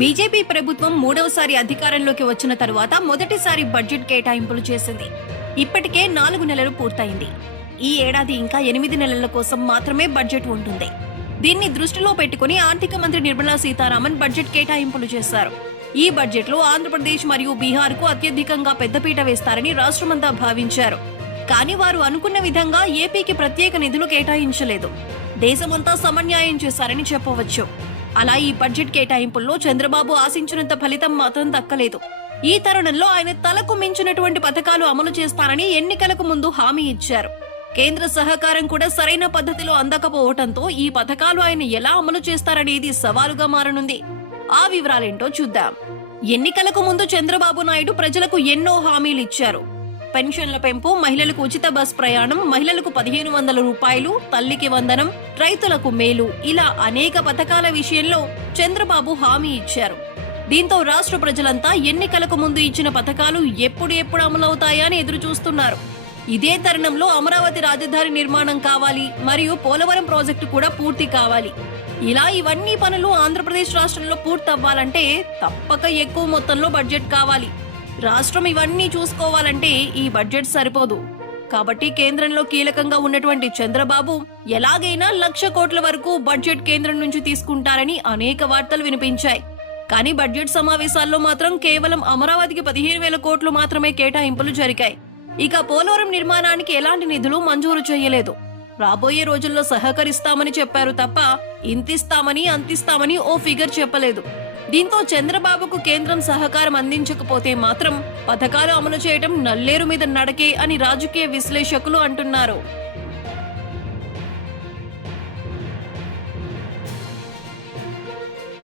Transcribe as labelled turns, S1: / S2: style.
S1: BJP ప్రభుత్వం మూడవసారి అధికారంలోకి వచ్చిన తరువాత మొదటిసారి బడ్జెట్ కేటాయింపులు చేసింది. ఇప్పటికే నాలుగు నెలలు పూర్తయింది. ఈ ఏడాది ఇంకా ఎనిమిది నెలల కోసం మాత్రమే బడ్జెట్ ఉంటుంది. దీన్ని దృష్టిలో పెట్టుకుని ఆర్థిక మంత్రి నిర్మలా సీతారామన్ బడ్జెట్ కేటాయింపులు చేశారు. ఈ బడ్జెట్లో ఆంధ్రప్రదేశ్ మరియు బీహార్కు అత్యధికంగా పెద్దపీట వేస్తారని రాష్ట్రమంతా భావించారు. కానీ వారు అనుకున్న విధంగా ఏపీకి ప్రత్యేక నిధులు కేటాయించలేదు. దేశమంతా సమన్యాయం చేశారని చెప్పవచ్చు. అలా ఈ బడ్జెట్ కేటాయింపుల్లో చంద్రబాబు ఆశించినంత ఫలితం మాత్రం దక్కలేదు. ఈ తరుణంలో ఆయన తలకు మించినటువంటి పథకాలు అమలు చేస్తారని ఎన్నికలకు ముందు హామీ ఇచ్చారు. కేంద్ర సహకారం కూడా సరైన పద్ధతిలో అందకపోవటంతో ఈ పథకాలు ఆయన ఎలా అమలు చేస్తారనేది సవాలుగా మారనుంది. ఆ వివరాలేంటో చూద్దాం. ఎన్నికలకు ముందు చంద్రబాబు నాయుడు ప్రజలకు ఎన్నో హామీలు ఇచ్చారు. పెన్షన్ల పెంపు మహిళలకు ఉచిత బస్ ప్రయాణం మహిళలకు పదిహేను వందల రూపాయలు తల్లికి వందనం రైతులకు మేలు ఇలా అనేక పథకాల విషయంలో చంద్రబాబు హామీ ఇచ్చారు. దీంతో రాష్ట్ర ప్రజలంతా ఎన్నికలకు ముందు ఇచ్చిన పథకాలు ఎప్పుడు ఎప్పుడు అమలవుతాయని ఎదురుచూస్తున్నారు ఎదురు చూస్తున్నారు. ఇదే తరుణంలో అమరావతి రాజధాని నిర్మాణం కావాలి మరియు పోలవరం ప్రాజెక్టు కూడా పూర్తి కావాలి. ఇలా ఇవన్నీ పనులు ఆంధ్రప్రదేశ్ రాష్ట్రంలో పూర్తవ్వాలంటే తప్పక ఎక్కువ మొత్తంలో బడ్జెట్ కావాలి. రాష్ట్రం ఇవన్నీ చూసుకోవాలంటే ఈ బడ్జెట్ సరిపోదు. కాబట్టి కేంద్రంలో కీలకంగా ఉన్నటువంటి చంద్రబాబు ఎలాగైనా లక్ష కోట్ల వరకు బడ్జెట్ కేంద్రం నుంచి తీసుకుంటారని అనేక వార్తలు వినిపించాయి. కానీ బడ్జెట్ సమావేశాల్లో మాత్రం కేవలం అమరావతికి పదిహేను వేల కోట్లు మాత్రమే కేటాయింపులు జరిగాయి. ఇక పోలవరం నిర్మాణానికి ఎలాంటి నిధులు మంజూరు చేయలేదు. రాబోయే రోజుల్లో సహకరిస్తామని చెప్పారు తప్ప ఇంతిస్తామని అంతిస్తామని ఓ ఫిగర్ చెప్పలేదు. దీంతో చంద్రబాబుకు కేంద్రం సహకారం అందించకపోతే మాత్రం పథకాలు అమలు చేయడం నల్లేరు మీద నడకే అని రాజకీయ విశ్లేషకులు అంటున్నారు.